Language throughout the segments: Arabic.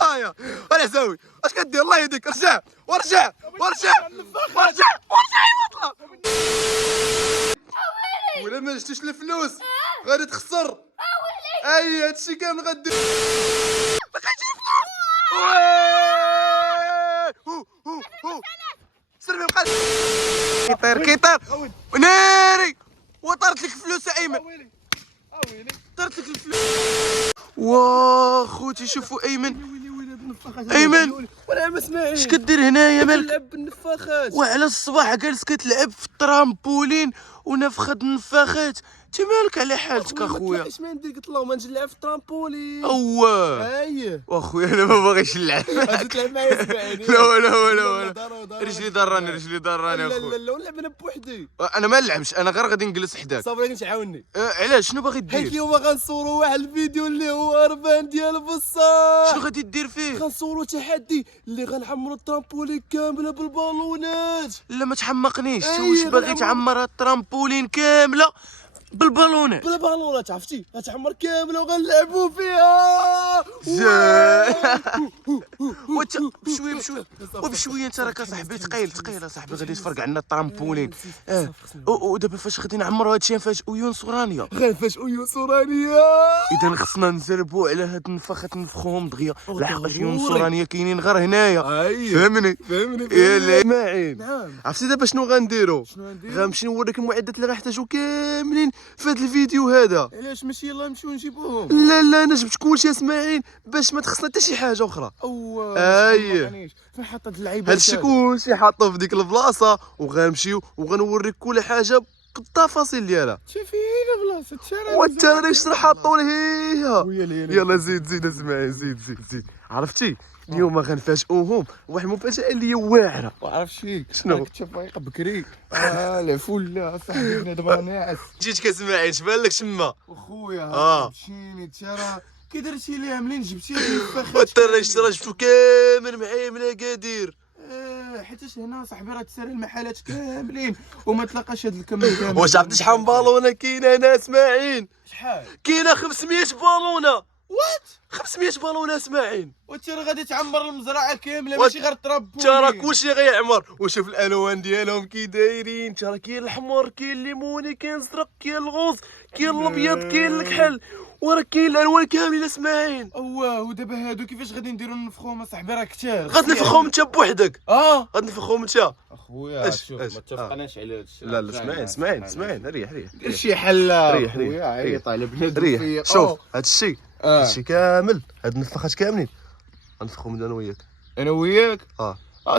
يا انا ساوي اش كدير؟ الله يهديك، رجع ورجع ورجع ورجع ورجع يطلع. ولا ما جبتيش الفلوس غادي تخسر. اي هادشي كامل غدير. لقيتي الفلوس. سيرفي بقى كيطير وناري. وطرت لك الفلوس يا ايمن، طرت لك الفلوس. واه خوتي شوفوا ايمن، ايمن ولا ما سمعيش اش كدير هنايا؟ مالك كنلعب بالنفاخات وعلى الصباح جالس كتلعب في الترامبولين ونفخد النفاخات؟ انت مالك على حالتك اخويا؟ اش ما ندير؟ قلت لهم نلعب في الترامبولين. اواه اي واخويا انا ما باغيش نلعب. غادي تلعب معايا سبعيني. لا رجلي ضراني لا اخويا. لا ونلعب انا بوحدي. انا ما نلعبش، انا غير غادي نجلس حداك. صافي غادي تعاوني. علاش؟ شنو باغي حيت دير؟ اليوم غنصوروا واحد الفيديو اللي هو هربان ديال بصح. شنو غادي دير فيه؟ غنصوروا تحدي اللي غنحمروا الترامبولين كامله بالبالونات. لا ما تحمقنيش، أي واش باغي غنعمر- تعمر الترامبولين كامله بالبالونات؟ بالبالونات عرفتي غتعمر كامله وغنلعبوا فيها. وانت بشويه وبشويه انت راك صاحبي ثقيل صاحبي، غادي تفرق عنا الترامبولين. ودابا فاش غادي نعمروا هادشي نفاجئوا يونس ورانيا. غنفاجئوا يوسورانيا. اذا خصنا نزربوا على هاد النفخات نفخوهم دغيا، لحقاش ضروري. يونس ورانيا كاينين غير هنايا. اي فهمني فهمني يا اسماعيل؟ نعم. عرفتي دابا شنو غنديروا؟ شنو غندير؟ غنمشي نوريك المعدات اللي غنحتاجو كاملين في هاد الفيديو هذا. علاش ماشي يلاه نمشيو نجيبوهم؟ لا انا جبت كلشي اسماعيل باش ما تخصنا حتى شي حاجه اخرى. أي. فين حطت اللعيبه؟ هادشي كلشي حاطه في ديك البلاصه، وغنمشيو وغنوريك كل حاجه بالتفاصيل ديالها. شوفي هنا بلاصه تشرا. وانت راه راه حاطو لهيها. ويلي يلا زيد اسماعيل، زيد. عرفتي اليوم غنفاجئوهم واحد المفاجاه اللي هي واعره. وعرف شي شنو؟ كنت فايق بكري. العفو صاحبي بنا دابا ناعس. جيتك اسماعيل شبان لك تما؟ وخويا مشيني تشرا كي درتي ليها منين جبتي الفخات؟ وانت راه جبتو كامل معايا من اكادير. حيتاش هنا صاحبي راه تسالي المحلات كاملين وما تلاقاش هاد الكم كامل. واش عرفتي شحال من بالونه كاينه هنا اسماعيل؟ شحال؟ كاينه 500 بالونه. 500 بالونه اسماعيل. وانت راه غادي تعمر المزرعه كامله ماشي غير تربو. انت راه كلشي غيعمر، وشوف الالوان ديالهم كي دايرين. انت راه كاين الاحمر، كاين الليموني، كاين الزرق، كاين الغوص، كاين الابيض، كاين الكحل، وراه كاين الالوان كاملين اسماعيل. ودابا هادو كيفاش غادي نديرو نفخوهم اصاحبي؟ راه كثار. غتنفخهم انت بوحدك. غتنفخهم انت. اخويا اش- شوف اش- ما اتفقناش على هادشي. لا اسماعيل ريح دير شي حل ريح. خويا. عيط على بنادم ريح. فيا. شوف هادشي كامل، هاد النفخات كاملين غنفخهم انا وياك. انا وياك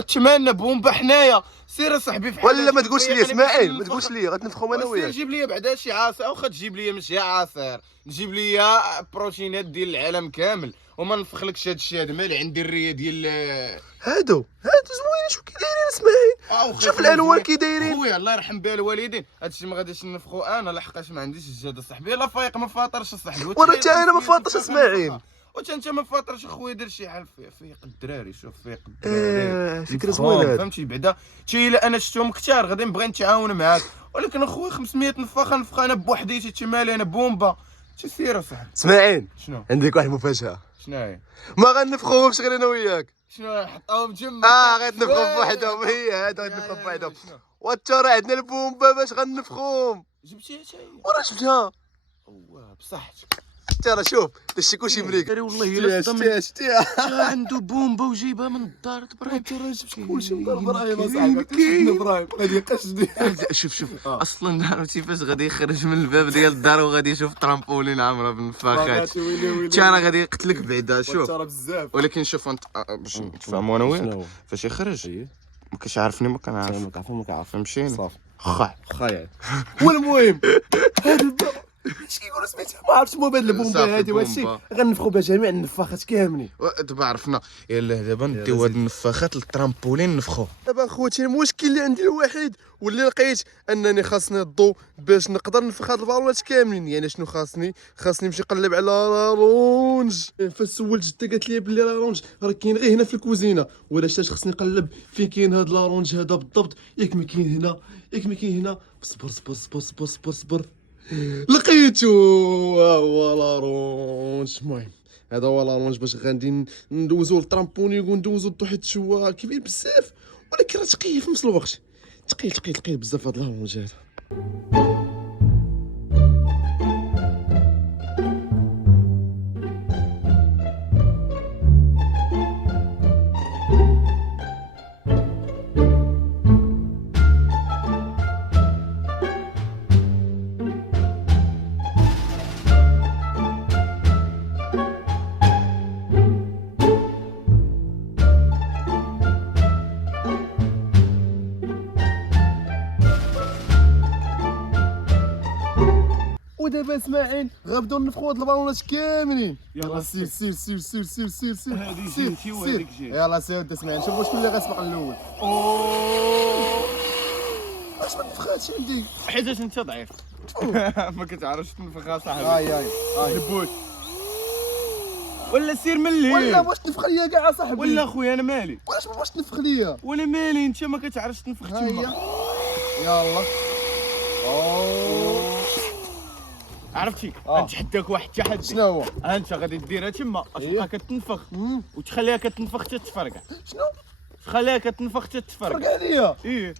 تمانا بومبا حنايا. سير اصاحبي في ولا ما تقولش لي اسماعيل، ما تقولش لي غتنفخهم انا سير وياك. جيب لي بعدا شي عصير، واخا تجيب لي ماشي عصير، نجيب لي بروتينات ديال العالم كامل وما نفخلكش هادشي هذا. مالي عندي الريه ديال هادو زوينين. شوف كي دايرين اسماعيل، شوف الالوان كي دايرين. خويا الله يرحم بها الوالدين. هادشي ما غاديش نفخو انا لحقاش ما عنديش الجهد صاحبي. لا فايق ما فاطرش صاحبي. وانا حتى انا ما فاطرش اسماعيل. انت ما فاطرش اخويا. دير شي حل فيق الدراري. شوف فيق الدراري. فكره زوينه. فهمتي بعدا تي الا انا شفتهم كثار غادي نبغي نتعاون معاك، ولكن اخويا 500 نفخه نفخ انا بوحدي. تي مالي انا بومبا. سير اصاحبي. اسماعيل شنو عندك واحد المفاجاه. شنو هي؟ ما غنفخوهمش غير انا وياك. شنو حطاوهم تما؟ غنفخو بوحدهم. هي هادو غنفخو بوحدهم. وانت راه عندنا البومبا باش غنفخوهم. جبتيها حتى هي؟ وراه جبتها. بصحتك. انت راه شوف داكشي كلشي مريك. والله الا شتيها عنده بومبا وجيبها من الدار. ابراهيم انت راه جبت كلشي من دار ابراهيم اصاحبي. كاين ابراهيم غادي يقصدني. شوف اصلا عرفتي فاش غادي يخرج من الباب ديال الدار وغادي يشوف ترامبولين عامره بالنفاخات. انت راه غادي يقتلك بعدا. شوف بزاف. ولكن شوف انت باش نتفاهموا انا وياك فاش يخرج ما كاينش عارفني ما كنعرف. ما كنعرف. فهمتيني صافي خا خايع. والمهم هذا اش كيقولوا سميتها ما عرفتش. المهم هاد البومبا هادي وهادشي غنفخوا بها جميع النفاخات كاملين. دابا عرفنا. يلا دابا نديو هاد النفاخات للترامبولين نفخو. دابا خوتي المشكل اللي عندي الوحيد واللي لقيت انني خاصني الضو باش نقدر نفخ هاد البالونات كاملين. يعني شنو خاصني نمشي نقلب على لارونج. فاش سولت جدة قالت لي بلي لارونج راه كاين غير هنا في الكوزينه. ولا اش خصني نقلب فين كاين هاد لارونج هذا بالضبط. ياك ما كاين هنا ياك ما كاين هنا. صبر لقيتو. ها هو لارونج. المهم هذا هو لالونج باش غادي ندوزو للطرامبوني وندوزو للضو حيت هو كبير بزاف، ولكن راه ثقيل في نفس الوقت، ثقيل بزاف هذا لالونج هذا. ودابا اسماعيل غنبداو نفخوا هاد البالونات كاملين. يلا سير سير سير سير سير سير سير هادي سير جهتي سير. وهاديك جهتي. يلا سير انت اسماعيل، شوف شكون اللي غيسبق الاول. اش ما تفخاتش عندي حيتاش انت ضعيف. ما كتعرفش تنفخ اصاحبي. هاي لبوت ولا سير من الليل ولا واش تنفخ ليا كاع اصاحبي، ولا خويا انا مالي واش تنفخ ليا ولا مالي، انت ما كتعرفش تنفخ هاي. تما. يلا عرفتي غنتحداك واحد التحدي. شنو هو؟ انت غادي ديرها تما تبقى كتنفخ وتخليها كتنفخ حتى تفرقع. شنو تخليها كتنفخ حتى تفرقع. فرق عليا ايه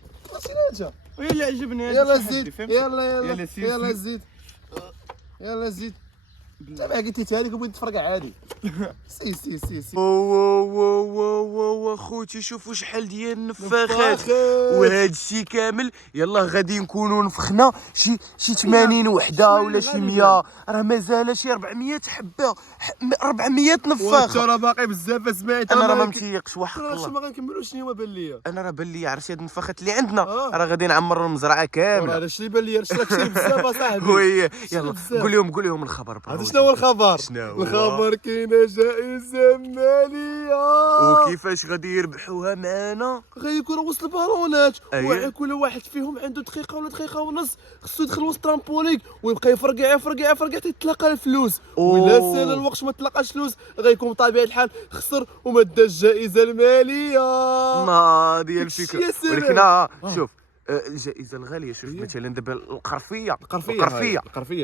سير وهي اللي عجبني هذا يلا التحدي، زيد فهمت؟ يلا سير يلا سير. زيد يلا زيد. زعما قلت لي هذيك وبغيت تفرقع عادي. سي واو خوتي شوفوا شحال ديال النفاخات وهذا الشيء كامل. يلا غادي نكونوا نفخنا شي 80 وحده ولا شي 100، راه مازال شي 400 حبه 400 نفاخ. راه باقي بزاف اسمعي. انا راه ما متيقش وحق راه الله. ما غنكملوش. شنو هو بان ليا؟ انا راه بان لي عرفتي هاد النفاخات اللي عندنا راه غادي نعمروا المزرعه كامله. هذا الشيء بان ليا راك كثير بزاف اصاحبي. وي يلا قول لهم الخبر. هذا شنو هو الخبر؟ شنو الخبر كاينه جائزه ماليه. وكيفاش غادي يربحوها معانا؟ غيكونوا وسط البالونات. أيه. وكل واحد فيهم عنده دقيقه ولا دقيقه ونص خصو يدخل وسط الترامبوليك ويبقى يفرقع حتى يتلاقى الفلوس. ولا سال الوقت ما تلاقاش فلوس غيكون بطبيعه الحال خسر وما داش الجائزه الماليه. ديال الفكره. يا سلام. ولكن شوف الجائزه الغاليه. شوف مثلا دابا القرفيه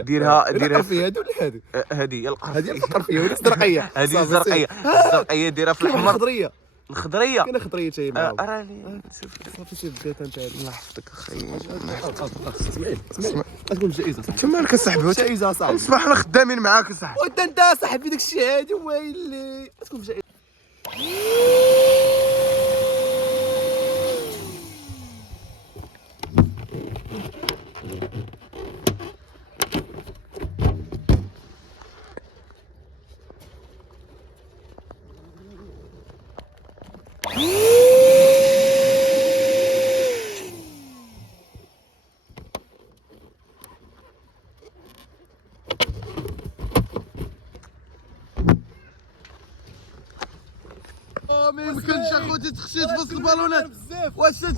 ديرها ديرها القرفيه هذه ولا هذه؟ هذه هي القرفيه. هذه القرفيه ولا الزرقيه؟ هذه الزرقيه ديرها في الاحمر. الخضريه كاينه خضريه حتى هي معاهم. راني شوف صافي سير بديت انت. الله يحفظك اخي. اسمعي تكون الجائزه انت مالك اصاحبي؟ الجائزه صاحبي. نصبح حنا خدامين معاك اصاحبي. وانت صاحبي داك الشيء هادي ويلي تكون الجائزه. ما يمكنش اخوتي تخشيت في وسط البالونات. واش شد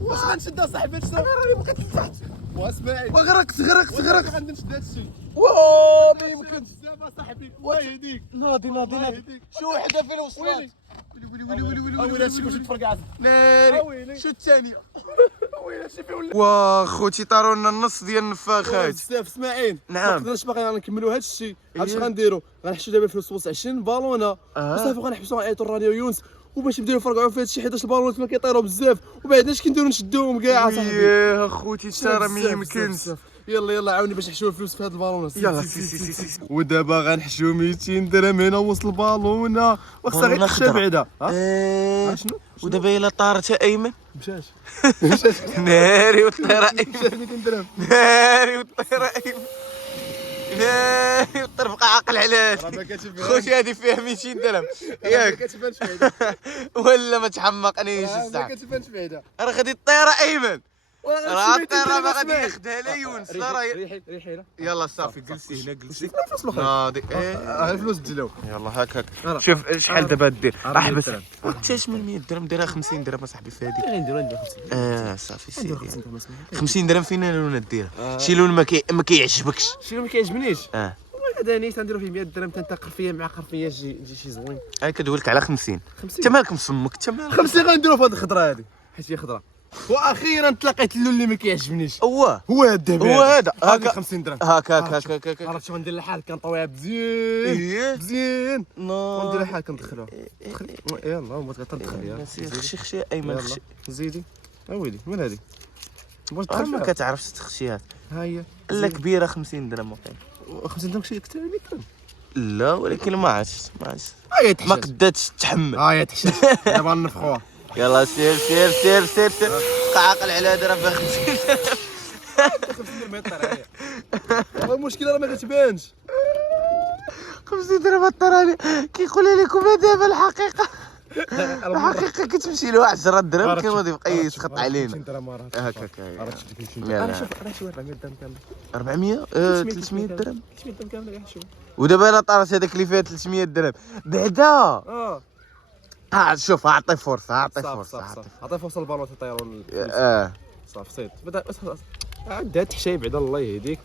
واش غنشد اصاحبي؟ انا راني بقيت لتحت. واسمعي غرقت غادي نشد هذا الشيء. واو ما يمكنش بزاف اصاحبي. ويلي ناضي شي وحده فين وصلت. ويلي هادشي كلشي تفرقع. ناري شو الثانيه. ويلي هادشي فين ولا. واخوتي طاروا لنا النص ديال النفاخات. بزاف اسماعيل. نعم. ما نقدرش باقي نكملوا هذا الشيء. عرفتي غنديروا؟ غنحشوا دابا الفلوس وسط 20 بالونه وصافي غنحبسوا غنعيطوا الراديو يونس وباش نبداو نفرقعوا في هذا الشيء حيت البالونات ما كيطيروا بزاف وبعد اش كنديروا نشدوهم كاع اصاحبي. ياه اخوتي ترى ما يمكنش. يلا عاوني باش نحشوا الفلوس في هاد البالونات. يلا سي. ودابا غنحشوا 200 درهم هنا وسط البالونه وخصها غير تخشى بعدا. شنو ودابا الا طارت ايمن مشاش ناري والطيره ايمن. 200 درهم ناري والطيره ايمن. ناري والطرفقه عاقل علاش راه ما كتبانش. خوتي هذه فيها 200 درهم ياك كتبانش بعدا. ولا ما تحمقنيش ما الساعه. كتبانش بعدا. راه غادي الطيره ايمن. راه الطيره ما غادي ياخذ. ياخذها لا يونس لا راه. ريحي هنا. يلا صافي جلسي هنا جلسي. الفلوس الاخرى. ناضي الفلوس تجلاو. يلا هاك شوف شحال دابا دير. 400 احبس درهم. وانت 800 درهم ديرها 50 درهم اصاحبي في هذيك. نديرو 50. صافي سيدي 50 درهم فين لون ديرها؟ شي لون ما كيعجبكش. شنو ما كيعجبنيش؟ والله هذا نيت نديرو فيه 100 درهم حتى قرفيه مع قرفيه تجي شي زوين. هاي كدوي لك على 50. انت مالك مصمك انت مالك. 50 غنديرو في هذه الخضره هذه حيت هي خضره. واخيرا تلاقيت اللون اللي ما كيعجبنيش. هو هو هذا الذهب هو هذا هاكا 50 درهم. هاك عرفت شنو ندير الحال كنطويها إيه. مزيان نو وندير الحال كندخلها يلا ما تدخل يا خشي ايمن يلا خشي زيدي ويلي من هذه واش ما تدخل كتعرفش تخشيها ها هي لا كبيره 50 درهم واقيلا 50 درهم شي كثر عليك لا ولكن ما عادش ها هي ما تحشاش قداتش تحمل ها هي تحشاش دابا نفخوها يلا سير قعقل على هذا راه فيها 50 درهم 50 درهم يطير عليا المشكله راه ما كتبانش 50 درهم الطراني كيقول لكم هذا الحقيقه الحقيقه كتمشي له 10 درهم كيما يبقى يسخط علينا 50 درهم راه هكاك انا شوف راه شي 400 درهم كامل 400 300 درهم 300 درهم كامل كاع شوف ودابا انا طارت هذاك اللي فيها 300 درهم بعدا شوف اعطي فرصه عطي فرصه البالون تيطيرون صافي صيد بدا عندها تحشاي بعدا الله يهديك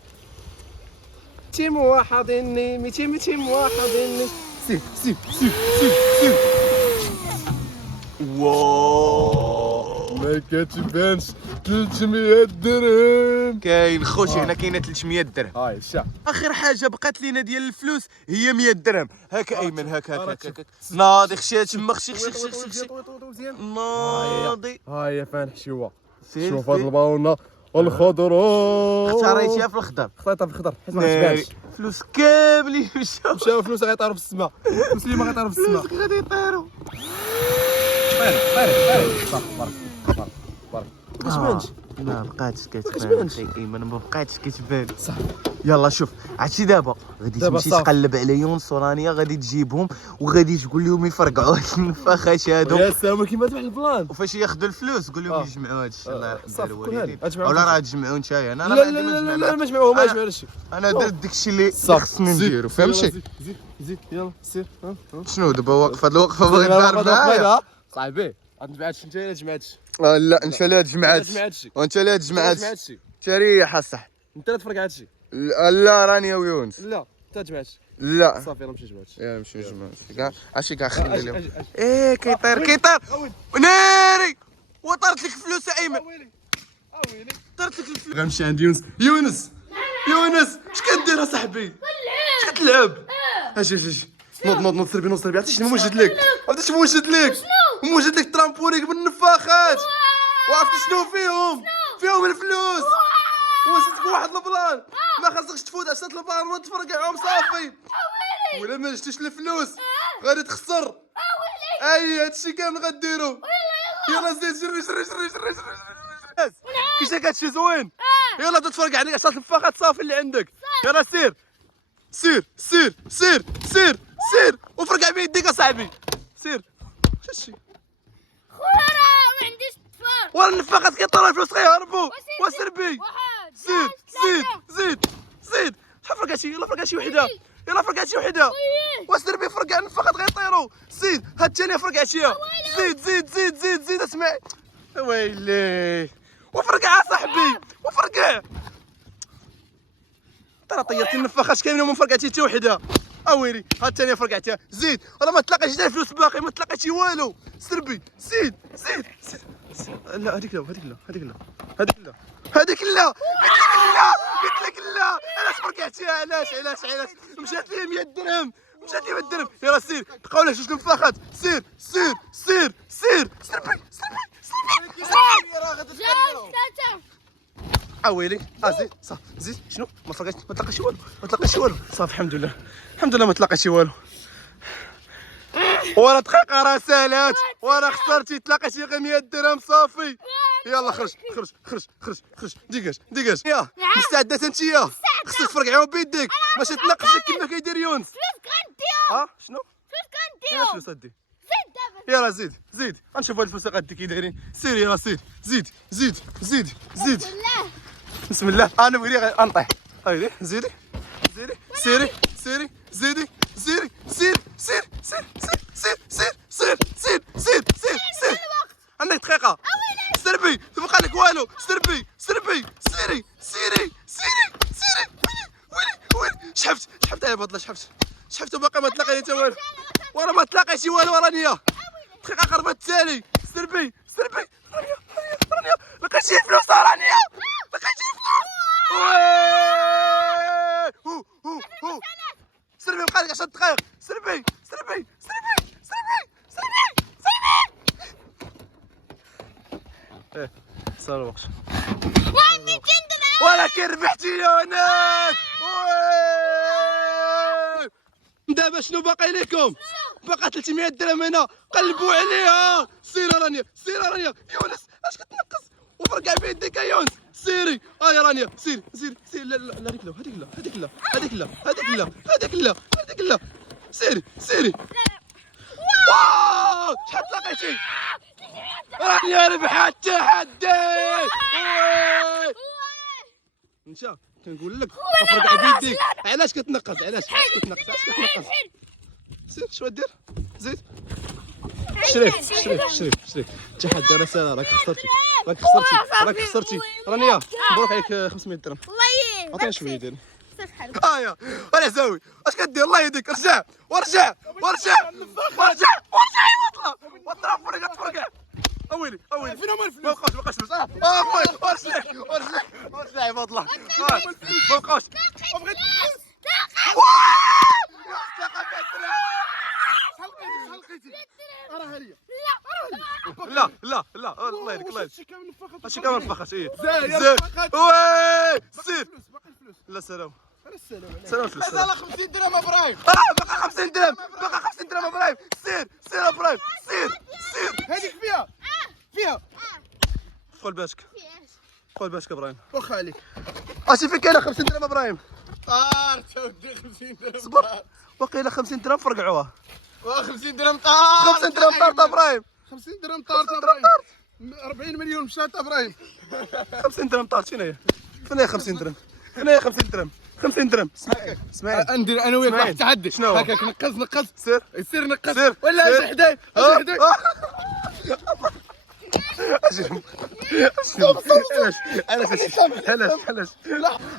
200 واحد 200 واحد سير واو ما كتبانش 300 درهم كاين خوشي هنا كاينه 300 درهم هاي الشعب اخر حاجه بقات لينا ديال الفلوس هي 100 درهم هكا ايمن هكا ناضي خشي تما خشي ناضي هاي فين حشيوه فين شوف هاد البالونه الخضراء اختاريتيها في الخضر خطيتها في الخضر حيت ما كتبانش فلوس كاملين مشاو فلوس غيطيروا في السماء فلوس اللي ما غيطيروا في السماء غادي يطيروا صافي بارك كتبانش ما بقاتش كتبانش. كتبان اخي ايمن ما بقاتش كتبان صافي يلا شوف عرفتي دابا غادي دابا تمشي صافي. تقلب على يونس ورانيا غادي تجيبهم وغادي تقول لهم يفرقعوا هاد النفاخات هادو يا سلام كيما تبع البلان وفاش ياخذوا الفلوس قول لهم يجمعوا هاد الشيء الله يرحم صافي، دار كل هادي. الوالدين أجمعوا ولا كل راه تجمعوا نتايا انا لا راه لا ما لا نجمع لا ما جمعوه ما أنا- جمعوش انا درت داكشي اللي صافي خصني نديرو فهمتي زيد يلا سير شنو دابا واقف هاد الوقفه باغي تضارب معايا صاحبي غتجمعاتش انت الا جمعتش لا انت لا تجمعات جمعاتش وانت لا تجمعات جمعاتش تريح الصح انت لا تفرق هادشي لا راني ويونس لا انت جمعاتش لا صافي يلا مشي جمعاتش يا نمشي نجمع كاع عرفتي كاع خلي أجي، اليوم أجي، أجي. ايه كيطير ناري وطرت لك فلوس ايمن طرت لك الفلوس غنمشي عند يونس اش كدير اصاحبي اش كتلعب اجي نوض سربي عرفتي شنو موجد لك موجد لك ترامبوليك بالنفاخات وعرفتي شنو فيهم الفلوس وسيتك واحد البلان ما خاصكش تفوت 10 البلان وتفرقعهم صافي ولا ما جبتيش الفلوس غادي تخسر اي هادشي كامل غديرو يلا زيد جري كيفاش هادشي زوين يلا بدا تفرقع عليك 10 الفاخات صافي اللي عندك يلا سير وفرقع بيديك اصاحبي سير شتي خويا راه ما عنديش الطفال ورا النفاخات كيطلعوا الفلوس غيهربوا وسير وسربي واحد زيد شحال فرقعتي يلا فرقعتي وحده وسربي فرقع النفاخات غيطيروا زيد هاد الثانيه فرقعتيها زيد اسمع ويلي وفرقع اصاحبي وفرقع ترى طيرتي النفاخات كاملين وما فرقعتي حتى وحده اويلي هاد الثانيه فرقعتيها زيد راه ما تلاقيش لا فلوس باقي ما تلاقيتي والو سربي زيد لا هذيك لا قلت لك لا علاش فرقعتيها علاش مشات لي 100 درهم يلا سير بقاو له جوج نفاخات سير سربي جاوب ثلاثة اويلي زيد صافي زيد شنو ما تلاقاش والو صافي الحمد لله ما تلاقاش والو ورا دقيقه راه سالات ورا خسرتي تلاقيتي غير 100 درهم صافي يلا خرج ديكاج يا مستعده انتيا خصك تفرقعيهم بيديك باش تنقص لك كيما كيدير يونس فلوس كنديهم شنو فلوس كنديهم فلوس هدي زيد دابا يلا زيد غنشوفوا هاد الفلوس غادي كي دايرين سير يلا زيد بالله بسم الله انا بغيت غنطيح هايدي زيدي سيري عندك دقيقة سربي ما بقى لك والو سيري ويلي شحفت يا بطلة شحفت وباقي ما تلاقيني حتى والو ورا ما تلاقيش والو رانيا دقيقة قربت التالي سربي رانيا لقيتي فلوس رانيا لقيتي فلوس سربي بقى لك 10 دقائق سربي سربي سربي سربي سربي سربي ايه صار الوقت ولكن ربحتي يا وناس دابا شنو باقي لكم؟ باقا 300 درهم هنا قلبوا عليها سير رانيا سير رانيا يونس اش كتنقص وفرقع بيديك يا يونس سيري يا رانيا سير سير سير لا لا لا هذيك لا هذيك لا هذيك لا هذيك لا هذيك لا هذيك لا سيري سيري واو شحال لقيتي رانيا ربحات التحدي انت كنقول لك فرقع بيديك علاش كتنقص علاش كتنقص سير شنو دير زيد شريف تحدي رساله راك خسرتي رانيا مبروك عليك 500 درهم الله عطيني شويه دير صافي حالك يا ولا ساوي اش كدير الله يهديك رجع ورجع وطلع فرقع تفرقع اويلي فين هما الفلوس؟ ما بقاش فلوس ورجع عباد الله ما بقاش بغيت راه هي لا الله يهديك الله يهديك هادشي كامل فقط هادشي كامل فخش ايه زايد فقط وي سير باقي الفلوس لا سلام السلام سلام فلوس هذا 50 درهم ابراهيم باقي 50 درهم ابراهيم سير ابراهيم سير هذيك فيها قول باشك ابراهيم واخا عليك اش فين كاينه 50 درهم ابراهيم طار تودي 50 درهم صبر باقي 50 درهم فرقعوها 50 درهم طار 50 درهم طارت ابراهيم 50 درهم طارت ابراهيم 40 مليون مشات ابراهيم 50 درهم طارت فين هي 50 درهم 50 درهم اسمعي ندير انا وياك واحد التحدي شنو هو؟ هكاك نقص سير نقص ولا اجي حداي علاش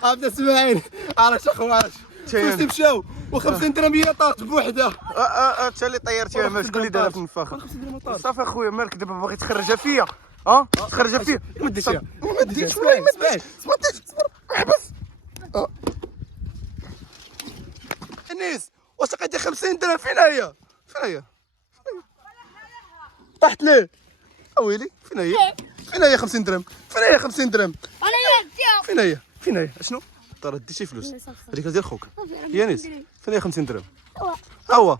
عبد اسماعيل عرفت اخوات فلوسي مشاو و50 درهم هي طارت بوحدها انت اللي طيرتيها ما شكون اللي دارها في النفاخه 50 درهم طارت صافي اخويا مالك دابا باغي تخرجها فيا تخرجها فيا ما ديش فيها ما ديش صبر احبس انيس واش لقيتي 50 درهم فين هي طحت ليه اويلي فين هي 50 درهم فين هي 50 درهم انا فين هي اشنو طرد ديتي فلوس هذيك ديال خوك يا نيس فين هي 50 درهم هو